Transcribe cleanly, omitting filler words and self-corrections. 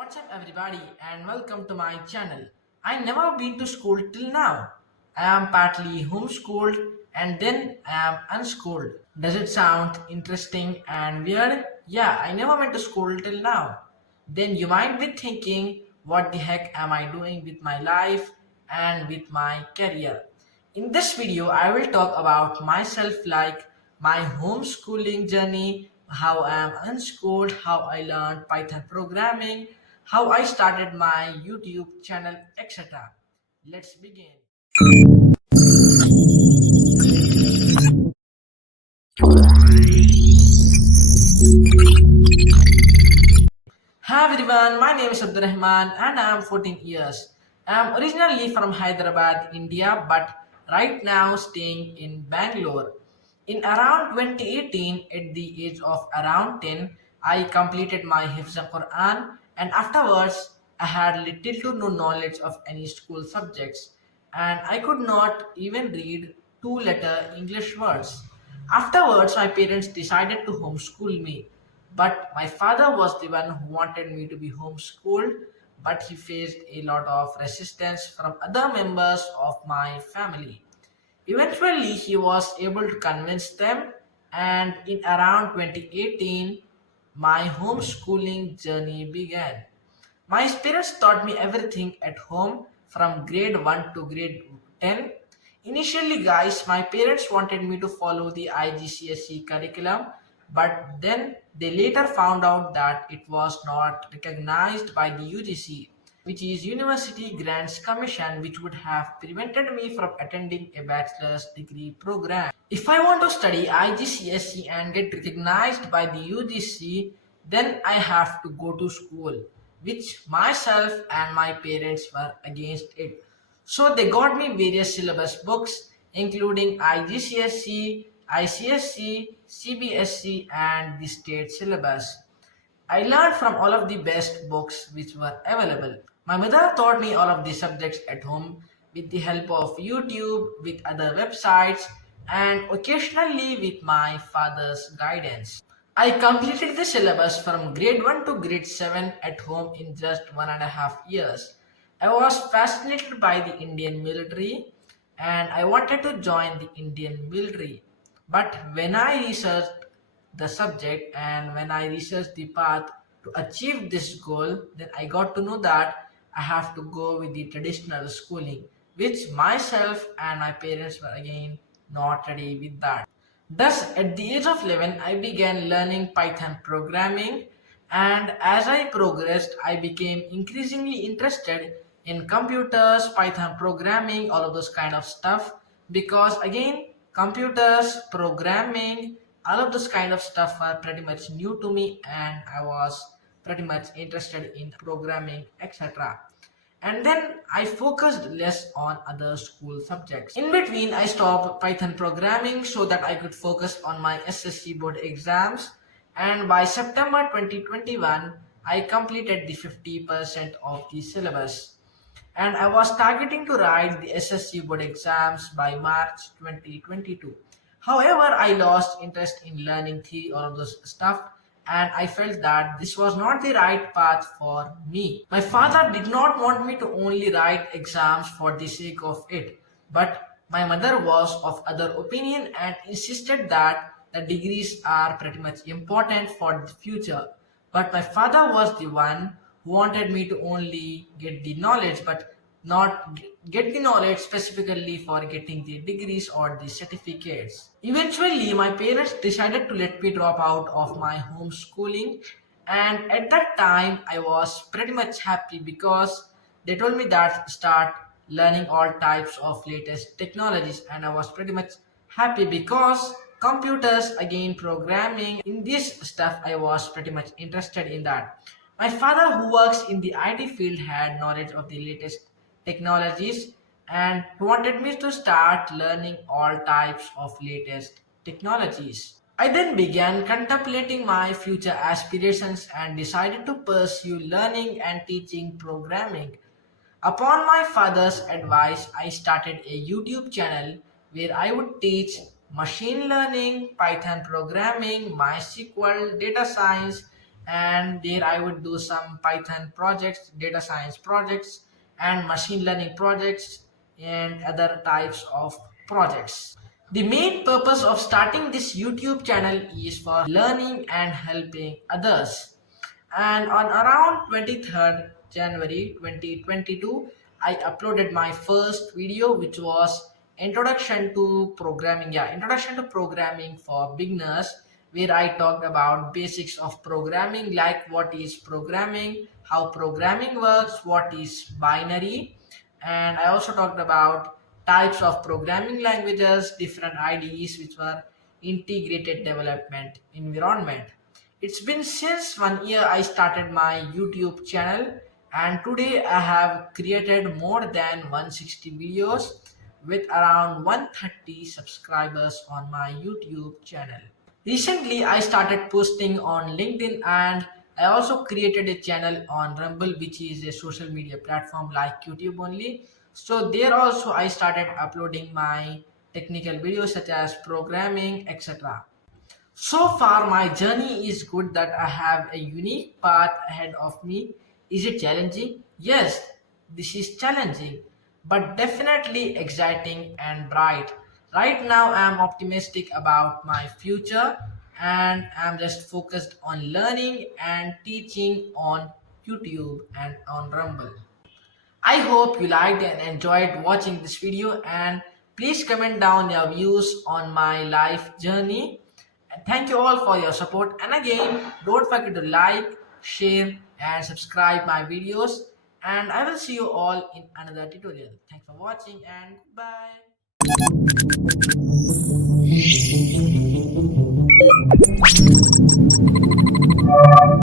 What's up, everybody, and welcome to my channel. I never been to school till now. I am partly homeschooled and then I am unschooled. Does it sound interesting and weird? Yeah, I never went to school till now. Then you might be thinking, what the heck am I doing with my life and with my career? In this video, I will talk about myself, like my homeschooling journey, how I am unschooled, how I learned Python programming, how I started my YouTube channel, etc. Let's begin. Hi everyone, my name is Abdul Rahman and I am 14 years. I am originally from Hyderabad, India, but right now staying in Bangalore. In around 2018, at the age of around 10, I completed my Hifz Quran, and afterwards I had little to no knowledge of any school subjects, and I could not even read two-letter English words. Afterwards, my parents decided to homeschool me, but my father was the one who wanted me to be homeschooled, but he faced a lot of resistance from other members of my family. Eventually, he was able to convince them, and in around 2018, my homeschooling journey began. My parents taught me everything at home from grade 1 to grade 10. Initially, guys, my parents wanted me to follow the IGCSE curriculum, but then they later found out that it was not recognized by the UGC, which is University Grants Commission, which would have prevented me from attending a bachelor's degree program. If I want to study IGCSE and get recognized by the UGC, then I have to go to school, which myself and my parents were against it. So they got me various syllabus books, including IGCSE, ICSE, CBSE, and the state syllabus. I learned from all of the best books which were available. My mother taught me all of the subjects at home with the help of YouTube, with other websites, and occasionally with my father's guidance. I completed the syllabus from grade 1 to grade 7 at home in just 1.5 years. I was fascinated by the Indian military and I wanted to join the Indian military. But when I researched the subject and when I researched the path to achieve this goal, then I got to know that I have to go with the traditional schooling, which myself and my parents were again not ready with that. Thus, at the age of 11, I began learning Python programming, and as I progressed, I became increasingly interested in computers, Python programming, all of those kind of stuff. Because again, computers, programming, all of those kind of stuff are pretty much new to me, and I was pretty much interested in programming, etc. And then I focused less on other school subjects. In between, I stopped Python programming so that I could focus on my SSC board exams. And by September 2021, I completed the 50% of the syllabus. And I was targeting to write the SSC board exams by March 2022. However, I lost interest in learning theory, all of those stuff, and I felt that this was not the right path for me. My father did not want me to only write exams for the sake of it, but my mother was of other opinion and insisted that the degrees are pretty much important for the future. But my father was the one who wanted me to only get the knowledge, but not get the knowledge specifically for getting the degrees or the certificates. Eventually, my parents decided to let me drop out of my homeschooling, and at that time, I was pretty much happy because they told me that start learning all types of latest technologies, and I was pretty much happy because computers, again, programming, in this stuff, I was pretty much interested in that. My father, who works in the IT field, had knowledge of the latest technologies and wanted me to start learning all types of latest technologies. I then began contemplating my future aspirations and decided to pursue learning and teaching programming. Upon my father's advice, I started a YouTube channel where I would teach machine learning, Python programming, MySQL, data science, and there I would do some Python projects, data science projects, and machine learning projects, and other types of projects. The main purpose of starting this YouTube channel is for learning and helping others. And on around 23rd January 2022, I uploaded my first video, which was introduction to programming. Yeah, introduction to programming for beginners, where I talked about basics of programming, like what is programming, how programming works, what is binary, and I also talked about types of programming languages, different IDEs, which were integrated development environment. It's been since 1 year I started my YouTube channel, and today I have created more than 160 videos with around 130 subscribers on my YouTube channel. Recently, I started posting on LinkedIn, and I also created a channel on Rumble, which is a social media platform like YouTube only. So, there also I started uploading my technical videos such as programming, etc. So far, my journey is good that I have a unique path ahead of me. Is it challenging? Yes, this is challenging, but definitely exciting and bright. Right now, I'm optimistic about my future, and I'm just focused on learning and teaching on YouTube and on Rumble. I hope you liked and enjoyed watching this video, and please comment down your views on my life journey. And thank you all for your support. And again, don't forget to like, share, and subscribe my videos. And I will see you all in another tutorial. Thanks for watching and goodbye.